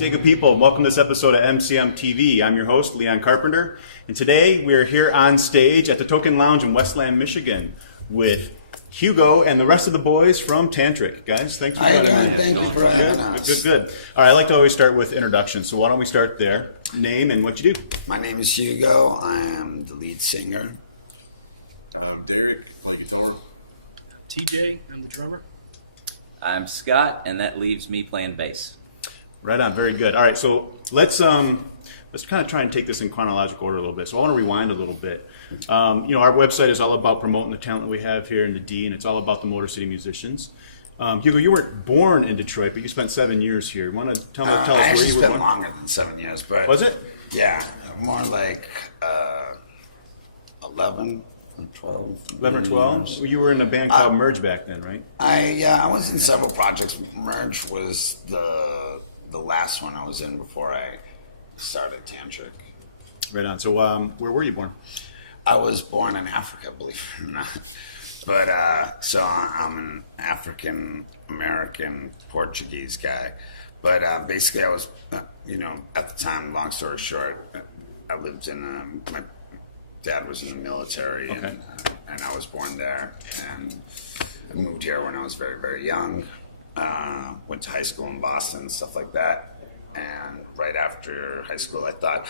Day, good people. Welcome to this episode of MCM-TV. I'm your host, Leon Carpenter, and today we're here on stage at the Token Lounge in Westland, Michigan with Hugo and the rest of the boys from Tantric. Guys, thanks for coming. Thank you for having us. Good. All right, I like to always start with introductions, so why don't we start there? Name and what you do. My name is Hugo. I am the lead singer. I'm Derek, play guitar. TJ, I'm the drummer. I'm Scott, and that leaves me playing bass. Right on, very good. All right, so let's kind of try and take this in chronological order a little bit. So I want to rewind a little bit. Our website is all about promoting the talent we have here in the D, and it's all about the Motor City Musicians. Hugo, you weren't born in Detroit, but you spent 7 years here. You want to tell us where you were born? I spent longer than 7 years, but was it? Yeah, more like 11 or 12. 11 or 12? Well, you were in a band called Merge back then, right? I was in several projects. Merge was the last one I was in before I started Tantric. Right on. So where were you born? I was born in Africa, believe it or not. But so I'm an African American Portuguese guy. But basically, I was, at the time, long story short, I lived in my dad was in the military, okay. and I was born there. And I moved here when I was very, very young. Went to high school in Boston, stuff like that. And right after high school, I thought,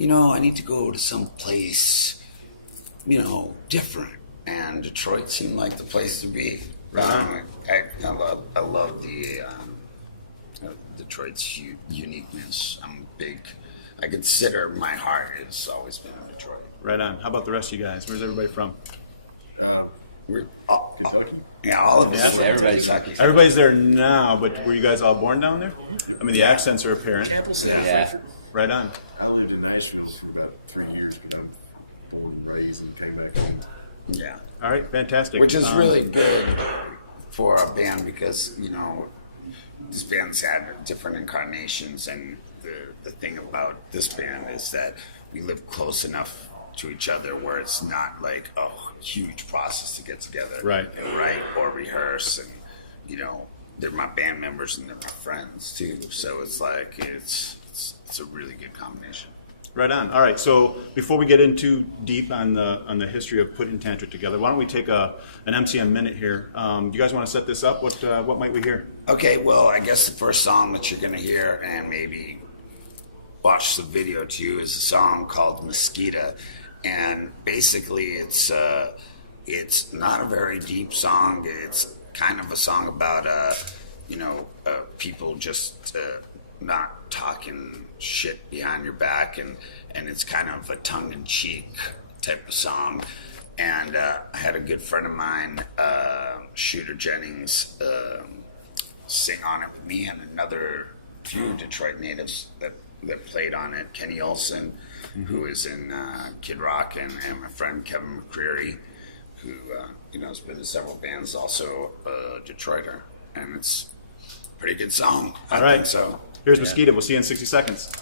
I need to go to some place, different. And Detroit seemed like the place to be. Right. I love the Detroit's uniqueness. I consider my heart has always been in Detroit. Right on. How about the rest of you guys? Where's everybody from? Kentucky? Yeah, all of us. Yeah, everybody's Kentucky. Everybody's there now, but were you guys all born down there? I mean, the accents are apparent. Yeah. Right on. I lived in Nashville for about 3 years, born and raised, and came back home. Yeah. All right, fantastic. Which is really good for a band because, this band's had different incarnations, and the thing about this band is that we live close enough to each other where it's not like a huge process to get together right. and write or rehearse, and they're my band members and they're my friends too, so it's like it's a really good combination. Right on. All right. So before we get into deep on the history of putting Tantric together, why don't we take an MCM minute here? Do you guys want to set this up? What might we hear? Okay. Well, I guess the first song that you're gonna hear and maybe watch the video too is a song called Mosquito, and basically it's not a very deep song. It's kind of a song about people just not talking shit behind your back, and it's kind of a tongue-in-cheek type of song. And I had a good friend of mine, Shooter Jennings, sing on it with me, and another few Detroit natives that played on it, Kenny Olson, who is in Kid Rock, and my friend Kevin McCreary, who has been in several bands, also a Detroiter, and it's a pretty good song. All I right. think so. Here's Mosquito. We'll see you in 60 seconds.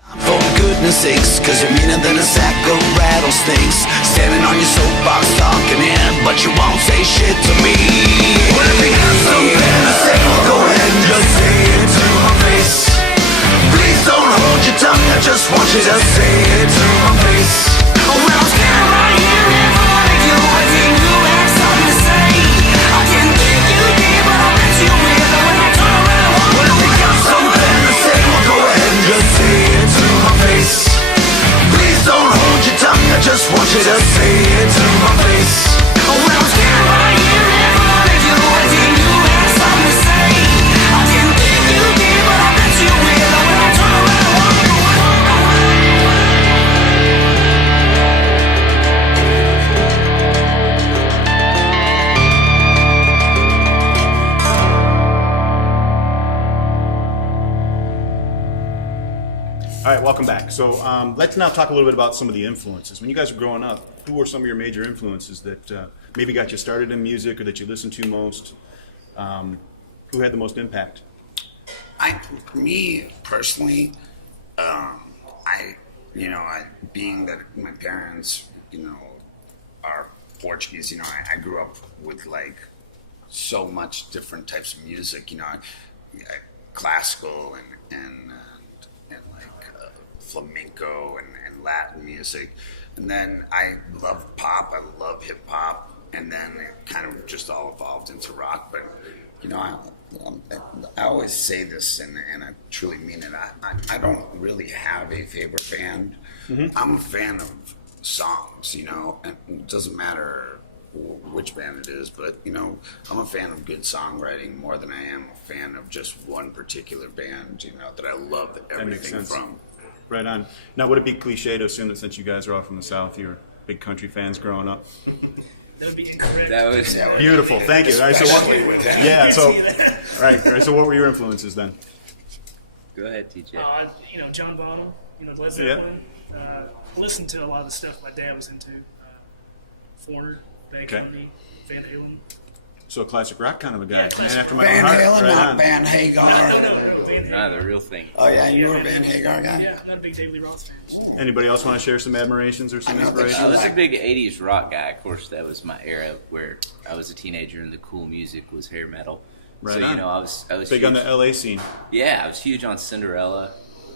For goodness sakes, cause you're meaner than a sack of rattlesnakes. Standing on your soapbox talking in, but you won't say shit to me. Well, if you got something to say, well, go ahead and just say it to my face. Please don't hold your tongue, I just want you to say it to my face. Well, I'm standing right here in front of you, if you knew I had something to say. I didn't think you did, but I bet you will. When I turn around, well, if you got something to say, well, go ahead and just say it to my face. Please don't hold your tongue, I just want you to say it to my face. Well, I'm standing right here in front of you, if you knew I had something to say. I didn't think you did, but I bet you will. When I turn around, walk away. All right, welcome back. So let's now talk a little bit about some of the influences. When you guys were growing up, who were some of your major influences that maybe got you started in music or that you listened to most? Who had the most impact? Me personally, being that my parents, are Portuguese, I grew up with like so much different types of music, classical and like flamenco and Latin music. And then I love pop, I love hip hop, and then it kind of just all evolved into rock. But, you know, I always say this, and I truly mean it. I don't really have a favorite band. I'm a fan of songs, you know, and it doesn't matter which band it is, but, you know, I'm a fan of good songwriting more than I am a fan of just one particular band, you know, that I love everything from. Right on. Now, would it be cliche to assume that since you guys are all from the South, you're big country fans growing up? That would be incorrect. That was Beautiful. Thank you. All right, so Especially with that. yeah. So, See that? right. So, what were your influences then? Go ahead, TJ. You know, John Bonham, you know, Led Zeppelin. Listened to a lot of the stuff my dad was into. Foreigner, Bad Okay. Company, Van Halen. So, a classic rock kind of a guy. Yeah, Man classic after my Van own heart. Halen, Right not on. Van Hagar. No, Van Halen. Nah, the real thing. Oh yeah, you were a Van Hagar guy? Yeah, not a big David Lee Roth fan. Anybody else want to share some admirations or some I know that inspirations? I was a big 80s rock guy. Of course, that was my era where I was a teenager and the cool music was hair metal. Right so, on. you know, I was Big huge. on the LA scene. Yeah, I was huge on Cinderella.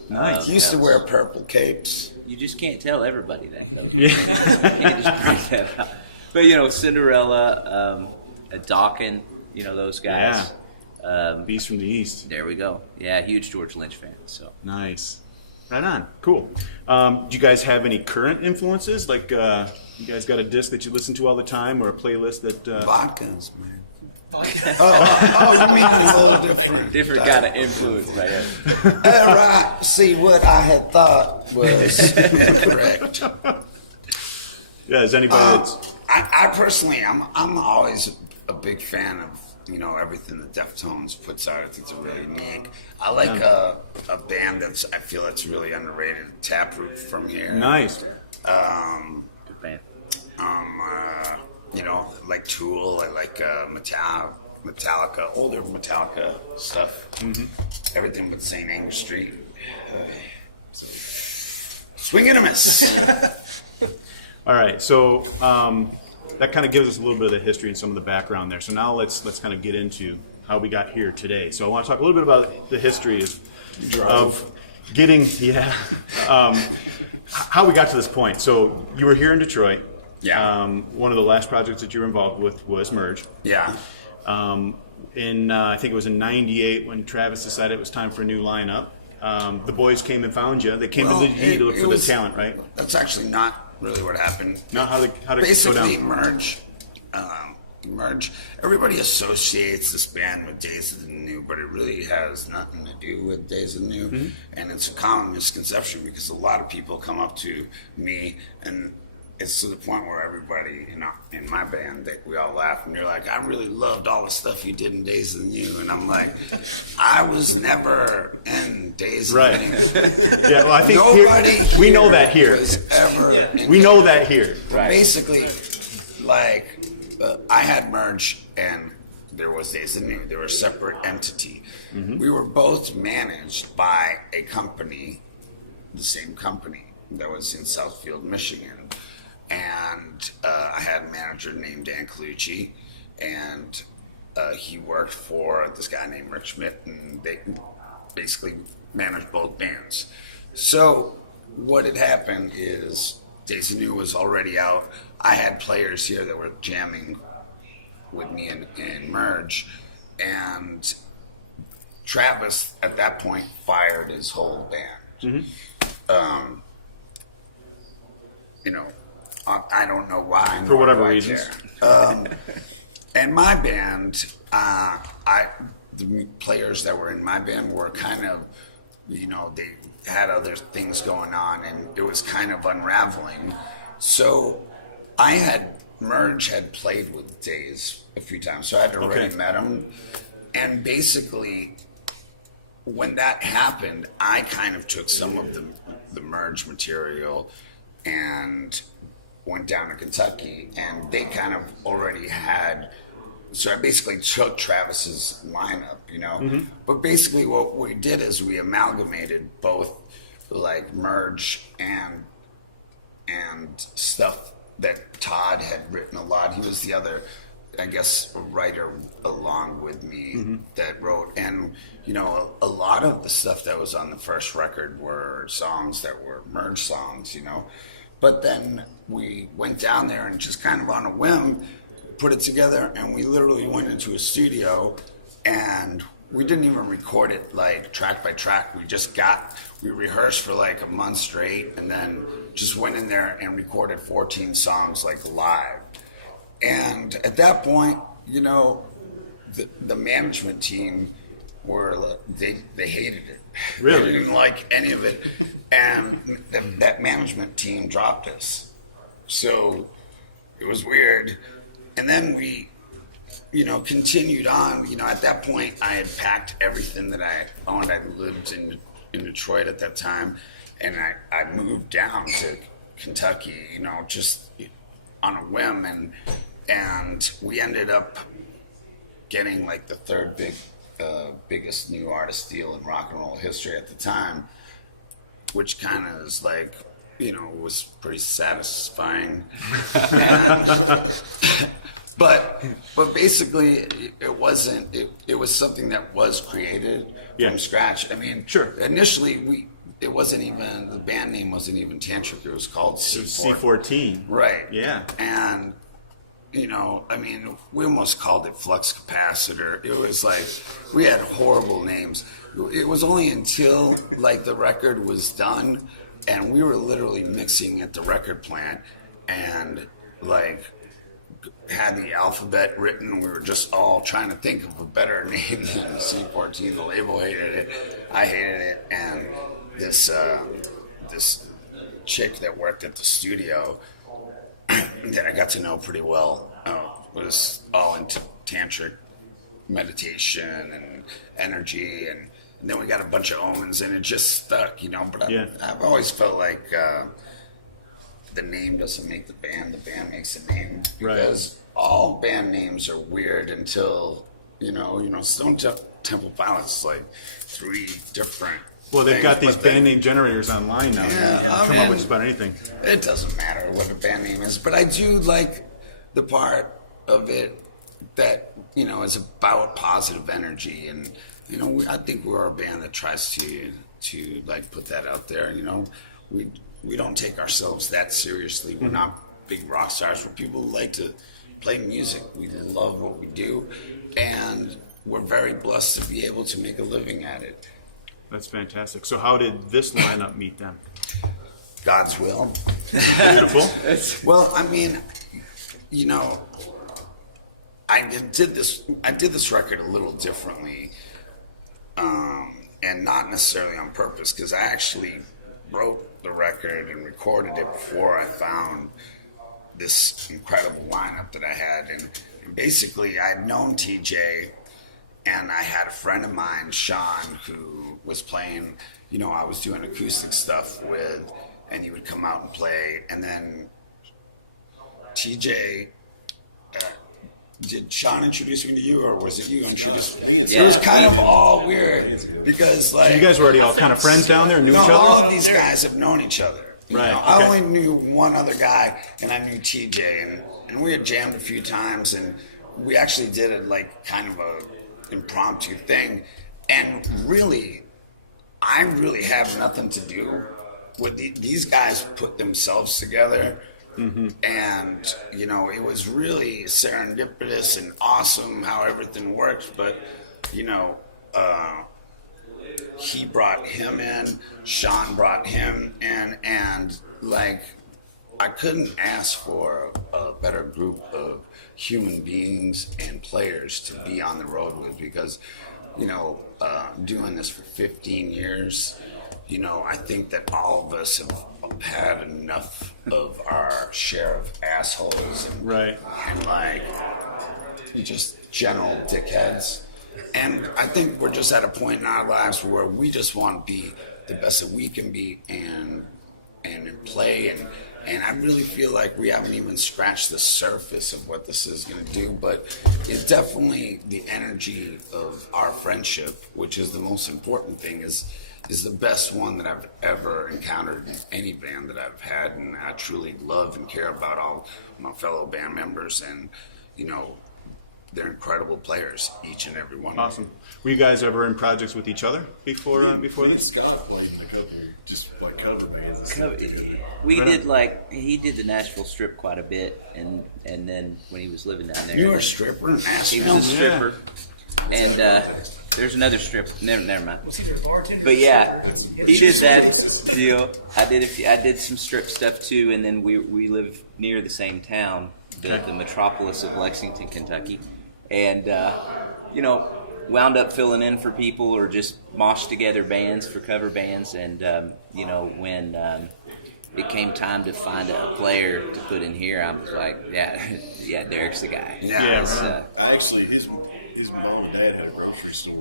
Nice. Used to that wear was- purple capes. You just can't tell everybody that, though. Yeah. You can't just bring that out. But, you know, Cinderella, Dawkins, you know, those guys. Beast from the East. There we go. Yeah, huge George Lynch fan. So Nice. Right on. Cool. Do you guys have any current influences? Like, you guys got a disc that you listen to all the time, or a playlist that? Vodkas, man. Vodka. Oh, you mean a little different. different kind of influence, man. All right. See, what I had thought was correct. Yeah. Is anybody that's? I personally, I'm always a big fan of, you know, everything that Deftones puts out. I think it's really unique. I like a band I feel that's really underrated, Taproot from here. Nice. Good band. You know, like Tool. I like Metallica, older Metallica stuff. Everything but St. Anger Street. Swing and a miss. All right. So that kind of gives us a little bit of the history and some of the background there. So now let's kind of get into how we got here today. So I want to talk a little bit about the history of getting how we got to this point. So you were here in Detroit. Yeah. One of the last projects that you were involved with was Merge. Yeah. I think it was in '98 when Travis decided it was time for a new lineup. The boys came and found you. They came to the D to look for the talent, right? That's actually not really what happened. No, how did it go Basically, down? Merge. Everybody associates this band with Days of the New, but it really has nothing to do with Days of the New. And it's a common misconception because a lot of people come up to me, and it's to the point where everybody in my band, we all laugh, and they're like, I really loved all the stuff you did in Days of the New. And I'm like, I was never in Days of Right. the New. Yeah, well, I think Nobody we know that here. was ever in We know that here. Right. Basically, like, I had Merge and there was Days of the New. They were a separate entity. We were both managed by a company, the same company that was in Southfield, Michigan. And I had a manager named Dan Colucci, and he worked for this guy named Rick Schmidt, and they basically managed both bands. So what had happened is Days of New was already out. I had players here that were jamming with me in Merge, and Travis at that point fired his whole band. You know, I don't know why. For whatever nor do I reasons. care. And my band, the players that were in my band were kind of, you know, they had other things going on, and it was kind of unraveling. So Merge had played with Days a few times, so I had already met him. And basically, when that happened, I kind of took some of the Merge material and went down to Kentucky, and they kind of already had. So I basically took Travis's lineup, you know. But basically, what we did is we amalgamated both, like Merge and stuff that Todd had written a lot. He was the other I guess, a writer along with me that wrote. And, a lot of the stuff that was on the first record were songs that were merge songs, But then we went down there and just kind of on a whim put it together, and we literally went into a studio and we didn't even record it like track by track. We rehearsed for like a month straight and then just went in there and recorded 14 songs like live. And at that point, the management team they hated it. Really? They didn't like any of it. And that management team dropped us. So it was weird. And then we, continued on. At that point, I had packed everything that I owned. I lived in Detroit at that time. And I moved down to Kentucky, just on a whim. And we ended up getting like the third biggest new artist deal in rock and roll history at the time, which kind of is like, was pretty satisfying. But basically, it wasn't. It was something that was created from scratch. I mean, sure. Initially, it wasn't even, the band name wasn't even Tantric. It was called C14. Right. Yeah. And we almost called it Flux Capacitor. It was like, we had horrible names. It was only until like the record was done and we were literally mixing at the record plant and like had the alphabet written. We were just all trying to think of a better name than C14. The label hated it. I hated it. And this chick that worked at the studio that I got to know pretty well was all into tantric meditation and energy, and then we got a bunch of omens, and it just stuck, But I've always felt like the name doesn't make the band makes the name, because all band names are weird until Stone Temple Pilots like 3 different. Well, they've got these but band name generators online now. Yeah, You can come up with just about anything. It doesn't matter what a band name is, but I do like the part of it that is about positive energy, and I think we're a band that tries to like put that out there. We don't take ourselves that seriously. We're not big rock stars. We're people who like to play music. We love what we do, and we're very blessed to be able to make a living at it. That's fantastic. So how did this lineup meet them? God's will. Beautiful. Well, I mean, I did this record a little differently, and not necessarily on purpose, because I actually wrote the record and recorded it before I found this incredible lineup that I had. And basically, I'd known TJ, and I had a friend of mine, Sean, who was playing, I was doing acoustic stuff with, and he would come out and play. And then TJ, did Sean introduce me to you, or was it you introduced me? Yeah. It was kind of all weird, because like... So you guys were already all kind of friends down there and knew each other? All of these guys have known each other. Right. I only knew one other guy, and I knew TJ, and we had jammed a few times, and we actually did it like kind of a impromptu thing. And really, I really have nothing to do with these guys put themselves together. Mm-hmm. And it was really serendipitous and awesome how everything worked. But he brought him in, Sean brought him in, and like I couldn't ask for a better group of human beings and players to be on the road with, because doing this for 15 years, I think that all of us have had enough of our share of assholes and like just general dickheads. And I think we're just at a point in our lives where we just want to be the best that we can be and play. And I really feel like we haven't even scratched the surface of what this is going to do. But it's definitely the energy of our friendship, which is the most important thing, is the best one that I've ever encountered in any band that I've had. And I truly love and care about all my fellow band members. And, they're incredible players, each and every one. Awesome. Were you guys ever in projects with each other before this? Scott played in a couple, just like cover bands. We did he did the Nashville Strip quite a bit, and then when he was living down there, You were a stripper in he Nashville? was a stripper, and there's another strip. Never mind. Was he your bartender? But yeah, he did that deal. I did some strip stuff too, and then we live near the same town, the metropolis of Lexington, Kentucky, and wound up filling in for people or just moshed together bands for cover bands, and when it came time to find a player to put in here, I was like, yeah, Derek's the guy. Yeah, right. Actually, his mom and dad had a grocery store.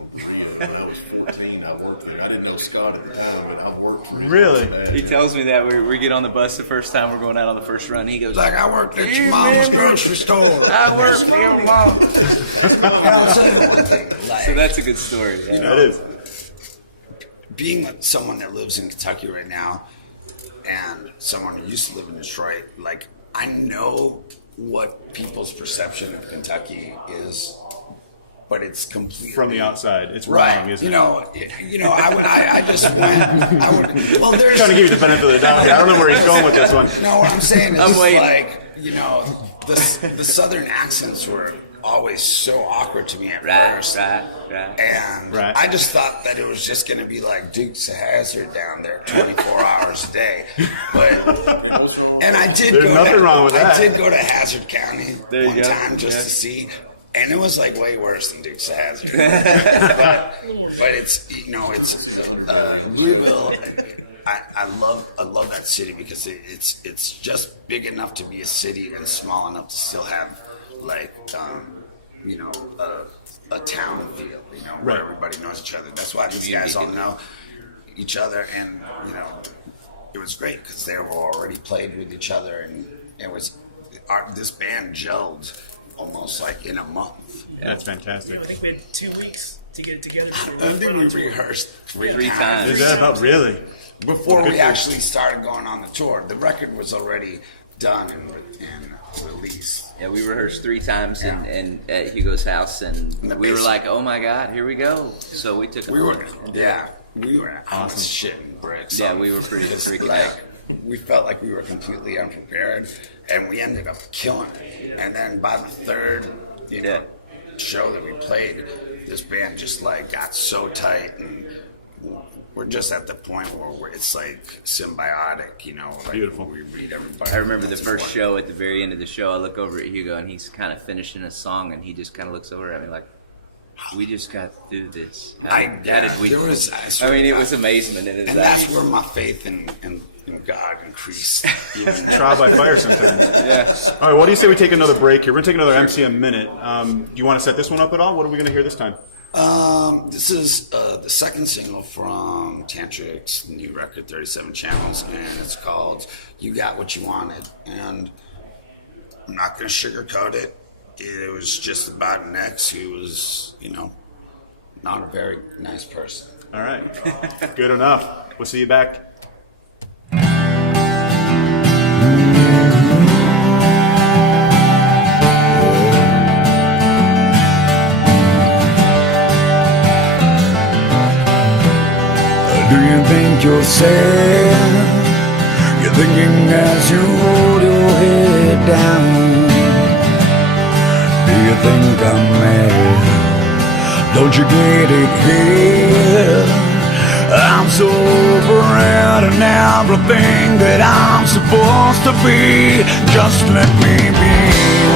When I was 14, I worked there. I didn't know Scott at the time, but I worked for him. Really? He tells me that we get on the bus the first time we're going out on the first run. He goes, Like, I worked at your mama's grocery store. I work for your mom. And I'll tell you one thing. Like, So that's a good story. Yeah. That is. being someone that lives in Kentucky right now and someone who used to live in Detroit, like, I know what people's perception of Kentucky is, but it's completely From the outside, it's right. wrong, isn't You it? know, I just went. Well, there's. Trying to give you the benefit of the doubt here. I don't know where he's going with this one. No, what I'm saying is I'm waiting. like, the southern accents were always so awkward to me at first. Right. And Right. I just thought that it was just going to be like Dukes of Hazzard down there 24 hours a day. And I did There's nothing wrong with that. I did go to Hazard County There you one go. time just to see. And it was like way worse than Dukes of Hazzard. but it's, it's Louisville. I love that city because it's just big enough to be a city and small enough to still have like a town feel, where Right. everybody knows each other. That's why these guys all know each other, and it was great because they were already played with each other, and it was this band gelled almost like in a month. That's fantastic. I think we had 2 weeks to get it together. I think we rehearsed three times. Is that about really? before Good we for you. actually started going on the tour. The record was already done and released. Yeah, we rehearsed 3 times in at Hugo's house, and In the we were basement. like, "Oh my God, here we go!" So we took. We were Awesome. shitting bricks. Yeah, we were pretty It's freaking like out. we felt like we were completely unprepared, and we ended up killing it. And then by the third, show that we played, this band just like got so tight, and we're just at the point where it's like symbiotic, like Beautiful. we read everybody. I remember the That's first important. show. At the very end of the show, I look over at Hugo, and he's kind of finishing a song, and he just kind of looks over at me like, "We just got through this. How did we?" There was, I mean, it was amazement, and and that's where my faith in God increased. Even Trial by fire sometimes. yeah. All right, what do you say we take another break here? We're going to take another MCM minute. Do you want to set this one up at all? What are we going to hear this time? This is the second single from Tantric's new record, 37 Channels, and it's called You Got What You Wanted. And I'm not going to sugarcoat it. It was just about an ex who was, not a very nice person. All right. Good enough. We'll see you back. Do you think you're sad? You're thinking as you hold your head down. Do you think I'm mad? Don't you get it here? I'm so over it and everything that I'm supposed to be. Just let me be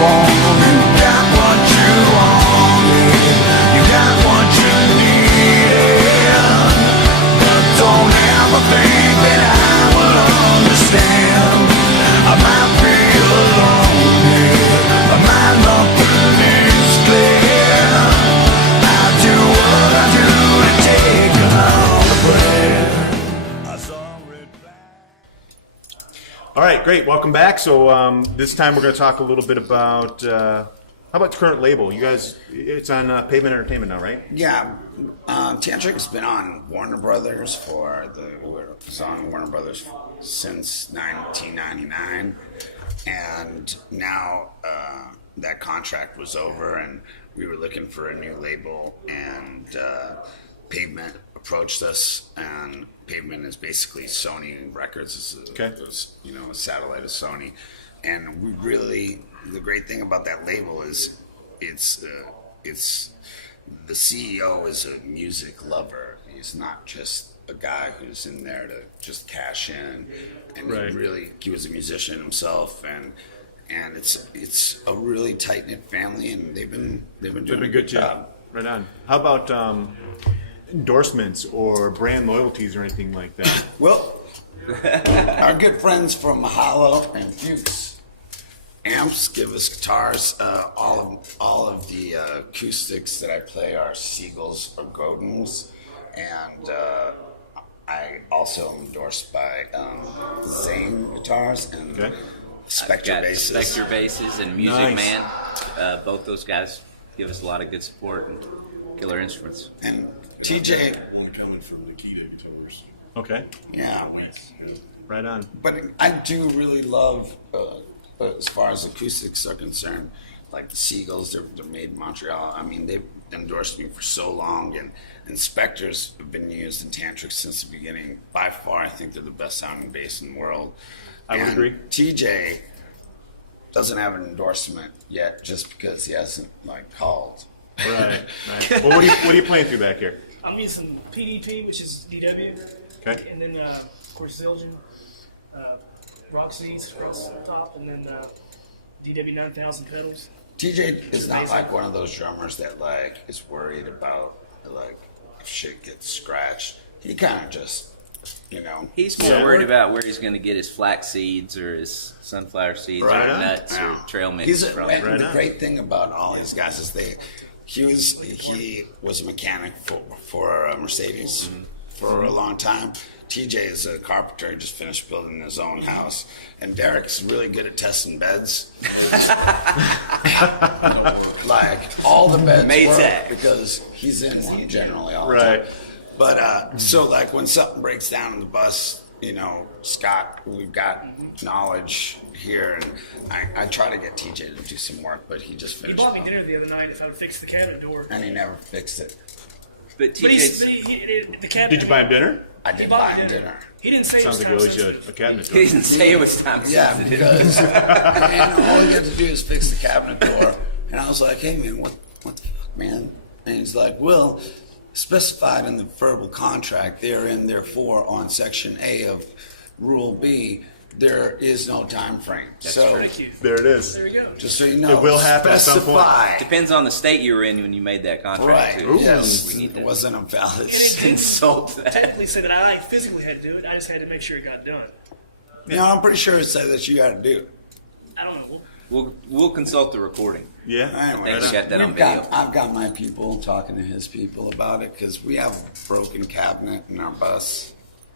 one. You got what you wanted. You got what you needed. Don't ever think that I will understand. I might be alone here. I might not finish clear. I do what I do to take on the prayer. I saw red flag. All right, great. Welcome back. So this time we're going to talk a little bit about, how about the current label? You guys, it's on Pavement Entertainment now, right? Yeah, Tantric has been on Warner Brothers since 1999, and now that contract was over, and we were looking for a new label, and Pavement approached us, and Pavement is basically Sony Records. It's a satellite of Sony, and we really, the great thing about that label is it's the CEO is a music lover. He's not just a guy who's in there to just cash in, and he was a musician himself, and it's a really tight knit family, and they've been doing a good job. Right on. How about endorsements or brand loyalties or anything like that? Well, our good friends from Mahalo and Fuchs Amps give us guitars. All of the acoustics that I play are Seagulls or Godins, and I also am endorsed by Zane guitars and Spectre basses. Spectre basses and Music Man. Both those guys give us a lot of good support and killer instruments. And TJ, I'm coming from Nikita guitars. Okay. yeah. Right on. But I do really love, as far as acoustics are concerned, like the Seagulls, they're made in Montreal. I mean, they've endorsed me for so long, and Spectres have been used in Tantric since the beginning. By far, I think they're the best sounding bass in the world. I would agree. TJ doesn't have an endorsement yet, just because he hasn't called. Right. Well, what are you playing through back here? I'm using PDP, which is DW. Okay. And then, of course, Zildjian, Roxy's across the top, and then DW 9000 pedals. TJ is not like one of those drummers that is worried about if shit gets scratched. He kind of just, He's more worried about where he's going to get his flax seeds or his sunflower seeds or nuts or trail mix from. And the great thing about all these guys is he was a mechanic for Mercedes for a long time. TJ is a carpenter. He just finished building his own house. And Derek's really good at testing beds. All the beds work because he's in one generally all the time. But so when something breaks down in the bus, Scott, we've got knowledge here, and I try to get TJ to do some work, but he just finished. He bought me dinner the other night if I would fix the cabinet door. And he never fixed it. But TJ's... the cabinet. Did you buy him dinner? I did buy him dinner. He didn't say Sounds it like was you time always sensitive. a cabinet He door. didn't say it was time Yeah, sensitive. because all you have to do is fix the cabinet door. And I was like, hey, man, what the fuck, man? And he's like, well, specified in the verbal contract, therein, therefore, on Section A of Rule B, there is no time frame. Thank you. There it is. There you go. Just so you know, It will happen at some point. specify. Depends on the state you were in when you made that contract, Right, too. yes. We need It to wasn't a valid. And it consult that. technically said that I physically had to do it. I just had to make sure it got done. I'm pretty sure it said that you got to do it. I don't know. We'll consult the recording. Yeah. Anyway, I think we got that on video. I've got my people talking to his people about it because we have a broken cabinet in our bus,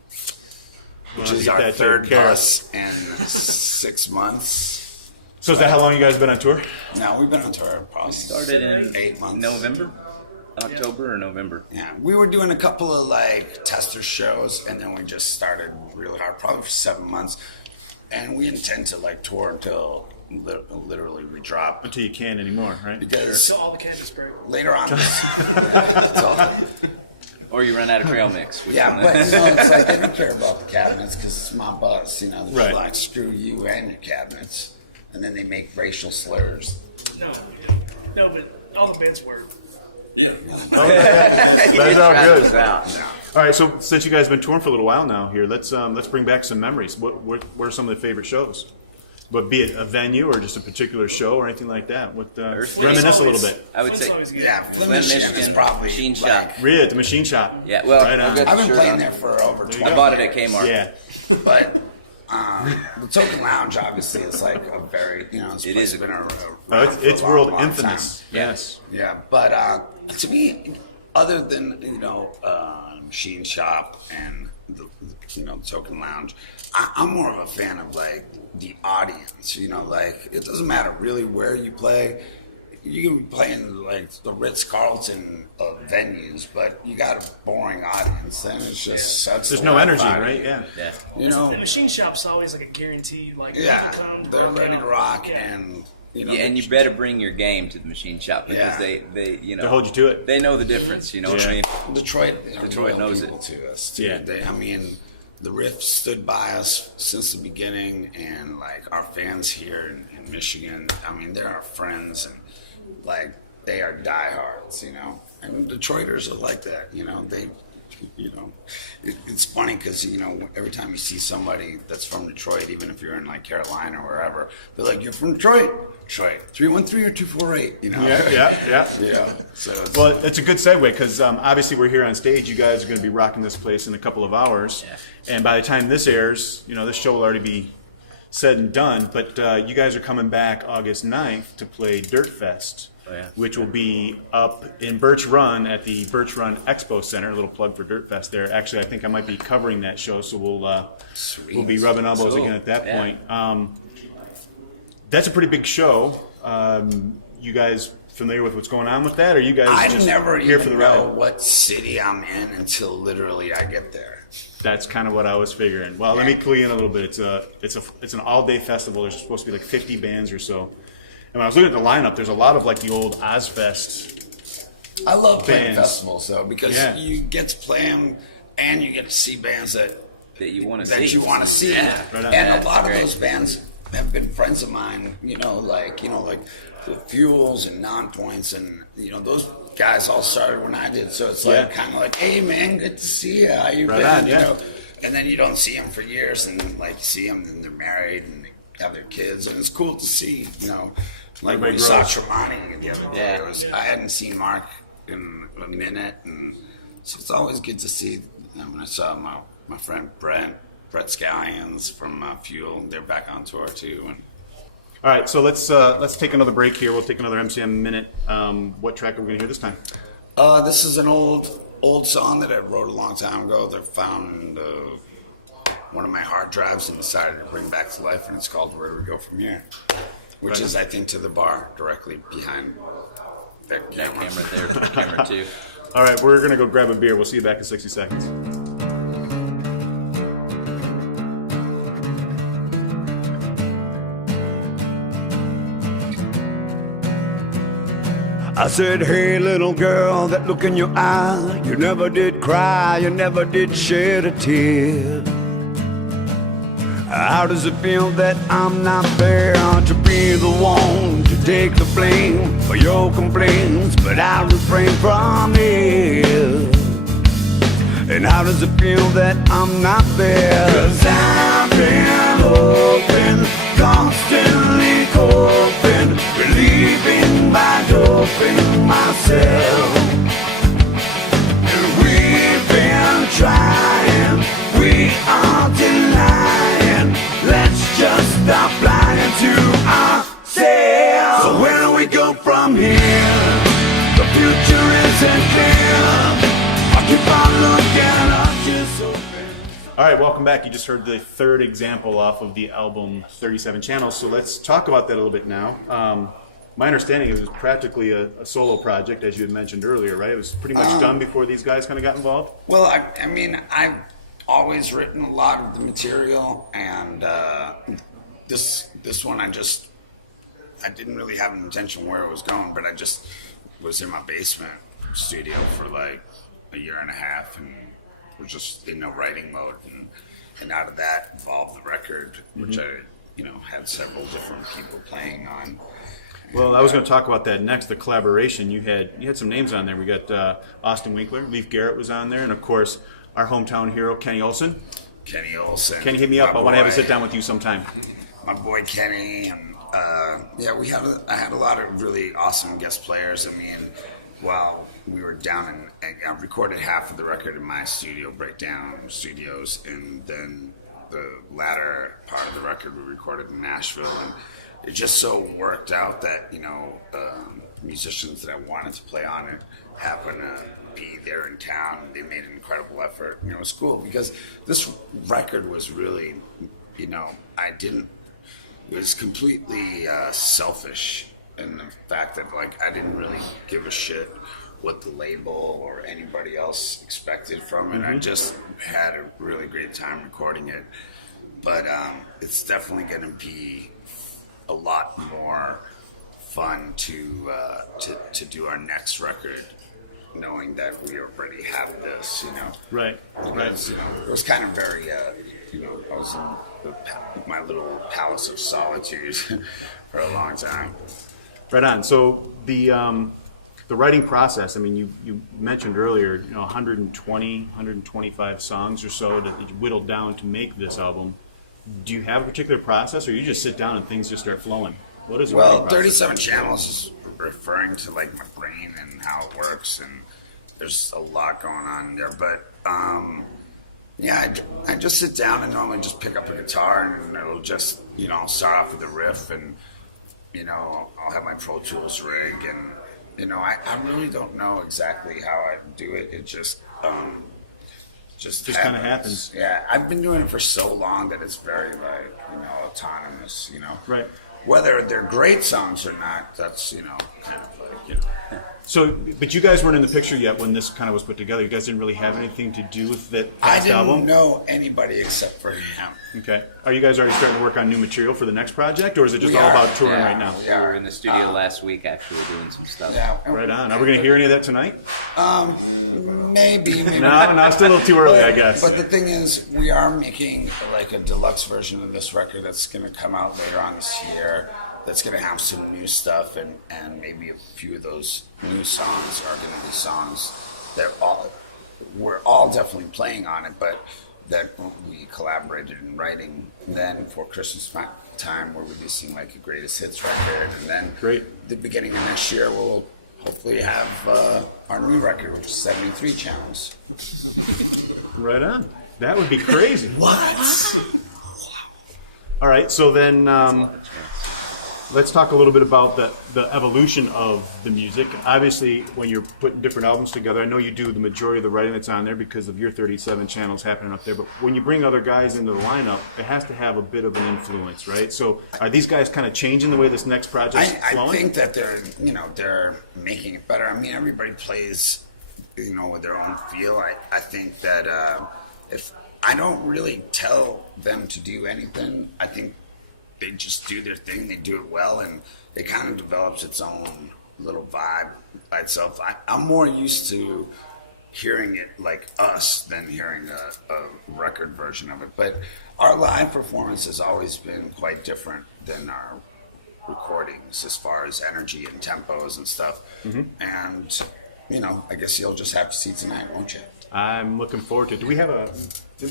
which Well, is get our that third taken care of. bus in 6 months. So is that how long you guys been on tour? Now we've been on tour probably Started in 8 months. November? October or November? Yeah, we were doing a couple of tester shows, and then we just started really hard, probably for 7 months. And we intend to tour until literally we drop. Until you can't anymore, right? Because So all the cabinets break. later on, that's all. Or you run out of trail mix. Yeah, but it's like they don't care about the cabinets because it's my bus. They're Right. like, screw you and your cabinets. And then they make racial slurs. No, but all the beds work. That's all good. This out. All right, so since you guys have been touring for a little while now here, let's bring back some memories. What are some of the favorite shows? But be it a venue or just a particular show or anything like that. Reminisce a little bit. I would Flint's say, always good. Yeah, Flint, Michigan is probably Machine Shop. Really, at the machine shop. Yeah, well, Right on. I've got I've the been shirt playing on. there for over 20 I bought it years. at Kmart. Yeah. But the Token Lounge obviously is a very, it's It is. been around Oh, for it's a long, world long infamous. time. Yes. Yeah, but to me, other than Machine Shop and the Token Lounge, I'm more of a fan of the audience. It doesn't matter really where you play. You can be playing the Ritz-Carlton venues, but you got a boring audience, and it's just such. There's no energy, right? Yeah. Yeah. The machine shop's always a guarantee. Yeah, you can come, they're rock ready out. to rock, Yeah. and You know, and you better bring your game to the machine shop because they to hold you to it. They know the difference. You know what I mean? Detroit knows people it. to us too. Yeah. I mean, the Riff stood by us since the beginning, and like our fans here in Michigan, I mean, they're our friends, and like they are diehards, you know. And Detroiters are like that, you know. It's funny because, you know, every time you see somebody that's from Detroit, even if you're in like Carolina or wherever, they're like, "You're from Detroit? Detroit, 313 or 248?" You know? Yeah. So Well, it's a good segue because obviously we're here on stage. You guys are going to be rocking this place in a couple of hours, and by the time this airs, you know, this show will already be said and done. But you guys are coming back August 9th to play Dirt Fest. Which will be up in Birch Run at the Birch Run Expo Center. A little plug for Dirt Fest there. Actually, I think I might be covering that show, so we'll be rubbing elbows again at that point. That's a pretty big show. You guys familiar with what's going on with that, or you guys I just never here even for the know ride? what city I'm in until literally I get there. That's kind of what I was figuring. Well, let me clue you in a little bit. It's an all-day festival. There's supposed to be like 50 bands or so. And when I was looking at the lineup, there's a lot of like the old Ozfest. I love playing bands. festivals though because you get to play them and you get to see bands that you want to see. Yeah, right on. And a lot of those bands have been friends of mine. Like the Fuels and Non-Points, and those guys all started when I did. So it's like kind of like, hey man, good to see you. How you Right been? on, You know? And then you don't see them for years, and like you see them, and they're married and they have their kids, and it's cool to see. Like Everybody we saw grows. Tremonti the other day. I hadn't seen Mark in a minute, and so it's always good to see. When I saw my friend Brett Scallions from Fuel, they're back on tour too. And All right, so let's take another break here. We'll take another MCM minute. What track are we going to hear this time? this is an old song that I wrote a long time ago. They found one of my hard drives and decided to bring back to life, and it's called "Where We Go From Here," which is, I think, to the bar directly behind that camera. Camera there, to the camera too. All right, we're going to go grab a beer. We'll see you back in 60 seconds. I said, hey little girl, that look in your eye, you never did cry, you never did shed a tear. How does it feel that I'm not there to be the one to take the blame for your complaints, but I'll refrain from it? And how does it feel that I'm not there? 'Cause I've been hoping, constantly coping, relieving by doping myself. And we've been trying, we are denying. Let's just stop lying to ourselves. So where do we go from here? The future isn't clear. I keep on looking up, just open. All right, welcome back. You just heard the third example off of the album 37 Channels. So let's talk about that a little bit now. My understanding is it was practically a solo project, as you had mentioned earlier, right? It was pretty much done before these guys kind of got involved? Well, I mean, I've always written a lot of the material, and this one I didn't really have an intention where it was going, but I just was in my basement studio for like a year and a half, and was just in a writing mode, and out of that evolved the record, which I had several different people playing on. Well, I was going to talk about that next, the collaboration. You had some names on there. We got Austin Winkler, Leif Garrett was on there, and of course, our hometown hero, Kenny Olson. Kenny Olson. Kenny, hit me up. My I want to have a boy. sit down with you sometime. My boy Kenny, and I had a lot of really awesome guest players. I mean, while we were down I recorded half of the record in my studio, Breakdown Studios, and then the latter part of the record we recorded in Nashville, and it just so worked out that musicians that I wanted to play on it happened to be there in town. They made an incredible effort. It was cool because this record was really, it was completely selfish in the fact that I didn't really give a shit what the label or anybody else expected from it. I just had a really great time recording it, but it's definitely going to be a lot more fun to do our next record, knowing that we already have this, you know. Right. Because, you know, it was kind of very, you know, I was in my little palace of solitude for a long time. Right on. So the writing process, I mean, you mentioned earlier, you know, 125 songs or so that you whittled down to make this album. Do you have a particular process, or you just sit down and things just start flowing? What is the writing process? 37 channels is referring to like my brain and how it works, and there's a lot going on there. But yeah, I just sit down and normally just pick up a guitar, and it'll just, you know, I'll start off with a riff, and you know, I'll have my Pro Tools rig, and you know, I really don't know exactly how I do it. It just kind of happens. Yeah, I've been doing it for so long that it's very, like, you know, autonomous, you know. Right. Whether they're great songs or not, that's, you know, kind of like, you know. So, but you guys weren't in the picture yet when this kind of was put together. You guys didn't really have anything to do with that I past didn't album? know anybody except for him. Okay. Are you guys already starting to work on new material for the next project, or is it just We all are. about touring Yeah, right now? we were in the studio last week actually doing some stuff. Yeah. Right on. Are we going to hear any of that tonight? Maybe. No, it's still a little too early, I guess. But the thing is, we are making like a deluxe version of this record that's going to come out later on this year. That's going to have some new stuff, and maybe a few of those new songs are going to be songs that we're all definitely playing on it, but that we collaborated in writing. Then for Christmas time, we're releasing like a greatest hits record, and then the beginning of next year we'll hopefully have our new record, which is 73 channels. Right on. That would be crazy. What? All right, so then let's talk a little bit about the evolution of the music. Obviously, when you're putting different albums together, I know you do the majority of the writing that's on there because of your 37 channels happening up there, but when you bring other guys into the lineup, it has to have a bit of an influence, right? So are these guys kind of changing the way this next project's flowing? I think that they're making it better. I mean, everybody plays, you know, with their own feel. I think that if I don't really tell them to do anything, I think they just do their thing, they do it well, and it kind of develops its own little vibe by itself. I'm more used to hearing it like us than hearing a record version of it. But our live performance has always been quite different than our recordings as far as energy and tempos and stuff. Mm-hmm. And, you know, I guess you'll just have to see tonight, won't you? I'm looking forward to it. Did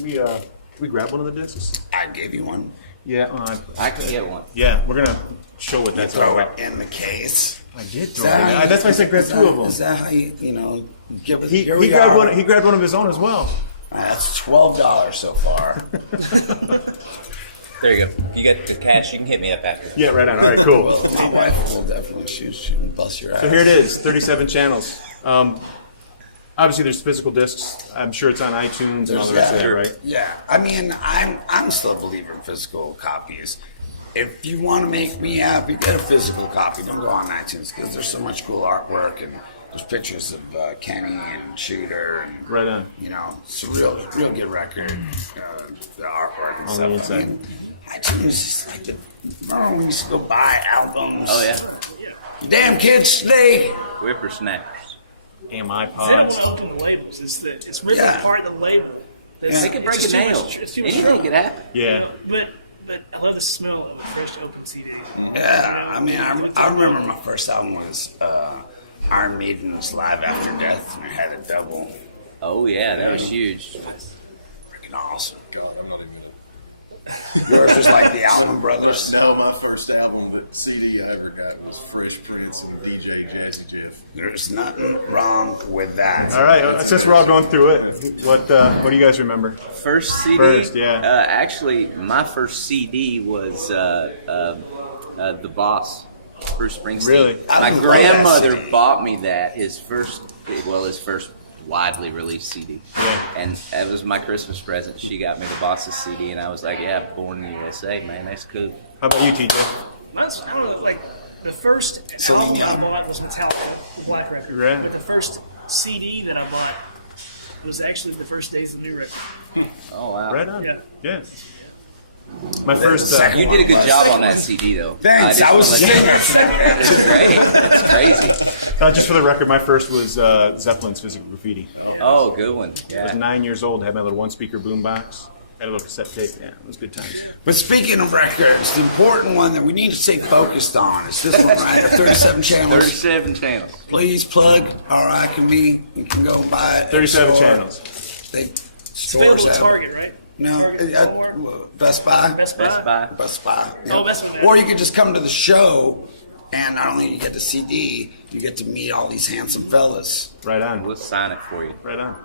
we grab one of the discs? I gave you one. Yeah, I can get one. Yeah, we're gonna show what that's all Throw about. it in the case. I did throw it. That's why I said grab two of them. Is that how you know, give it? He grabbed one. He grabbed one of his own as well. That's $12 so far. There you go. You get the cash. You can hit me up after. Yeah, right on. All right, cool. Well, my wife will definitely shoot and bust your ass. So here it is, 37 channels. Obviously, there's physical discs. I'm sure it's on iTunes and all the rest of that, right? Yeah, I mean, I'm still a believer in physical copies. If you want to make me happy, get a physical copy. Don't go on iTunes because there's so much cool artwork, and there's pictures of Kenny and Shooter, and right on. You know, it's a real good record. The artwork and On stuff. the inside. I mean, iTunes is just like remember when we used to go buy albums? Oh yeah. You damn kids slay. Whippersnappers. Damn Example iPods. of the labels is that it's ripping Yeah. apart the label. Yeah. They could break a nail. It's too much Anything trouble. could happen. Yeah. But I love the smell of a fresh open CD. Yeah, I mean, I remember my first album was Iron Maiden's Live After Death, and it had a double. Oh yeah, that was huge. Freaking awesome. God, I'm not even Yours was like the Allman Brothers. No, my first album, the CD I ever got was Fresh Prince and DJ Jazzy Jeff. There's nothing wrong with that. All right, since we're all going through it, what do you guys remember? First CD. First, yeah. Actually, my first CD was The Boss, Bruce Springsteen. Really? I My love grandmother that CD. bought me that his first widely released CD. Yeah. And that was my Christmas present. She got me the Boss's CD, and I was like, yeah, born in the USA, man. That's cool. How about you, TJ? Mine's, I don't know, like the first Celine album I Dion. bought was Metallica, Black Record. Right. But the first CD that I bought was actually the first Days of the New Record. Oh, wow. Right on. Yeah. Yeah. My first. You did a good job on that CD, though. Thanks. I was singing. It's great. It's crazy. Just for the record, my first was Zeppelin's Physical Graffiti. Oh, good one. I was Yeah. 9 years old, had my little one-speaker boombox, had a little cassette tape. Yeah, it was good times. But speaking of records, the important one that we need to stay focused on is this one, right? 37 channels. 37 channels. Please plug RI.me. You can go buy it. 37 channels. They It's stores available at have Target, right? No, Target, at Walmart? Best Buy. Best Buy. Best Buy. Best Buy. Oh, Best Buy. Or you can just come to the show, and not only you get the CD, you get to meet all these handsome fellas. Right on. We'll sign it for you. Right on.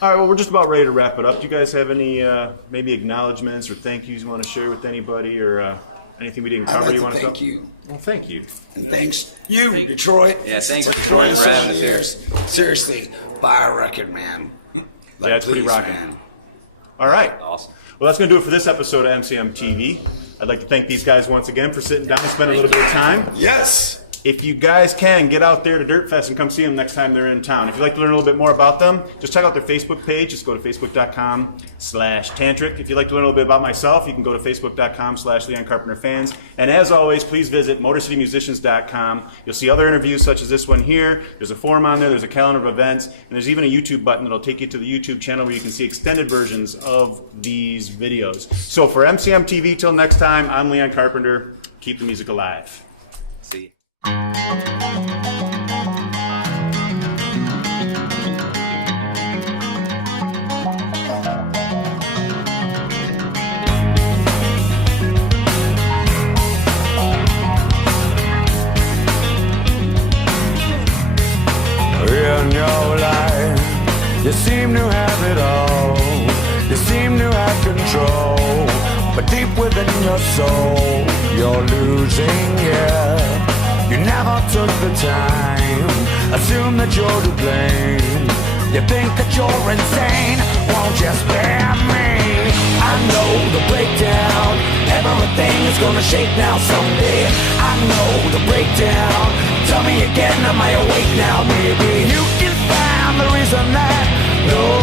All right, well, we're just about ready to wrap it up. Do you guys have any maybe acknowledgments or thank yous you want to share with anybody, or anything we didn't I'd cover like you to want to thank cover? you. Well, thank you. And thanks you, Detroit. Yeah, thanks, For Detroit, 20 for having some us here. years. Seriously, buy a record, man. Yeah, it's pretty please, rocking. man. All right. Awesome. Well, that's going to do it for this episode of MCM-TV. I'd like to thank these guys once again for sitting down and spending a little bit of time. Yes. If you guys can, get out there to Dirt Fest and come see them next time they're in town. If you'd like to learn a little bit more about them, just check out their Facebook page. Just go to facebook.com/Tantric. If you'd like to learn a little bit about myself, you can go to facebook.com/Leon Carpenter Fans. And as always, please visit MotorCityMusicians.com. You'll see other interviews such as this one here. There's a forum on there. There's a calendar of events. And there's even a YouTube button that'll take you to the YouTube channel where you can see extended versions of these videos. So for MCM-TV, till next time, I'm Leon Carpenter. Keep the music alive. See you. In your life, you seem to have it all. You seem to have control, but deep within your soul, you're losing, yeah. You never took the time, assume that you're to blame. You think that you're insane, won't you spare me? I know the breakdown, everything is gonna shake now someday. I know the breakdown, tell me again, am I awake now? Maybe you can find the reason that no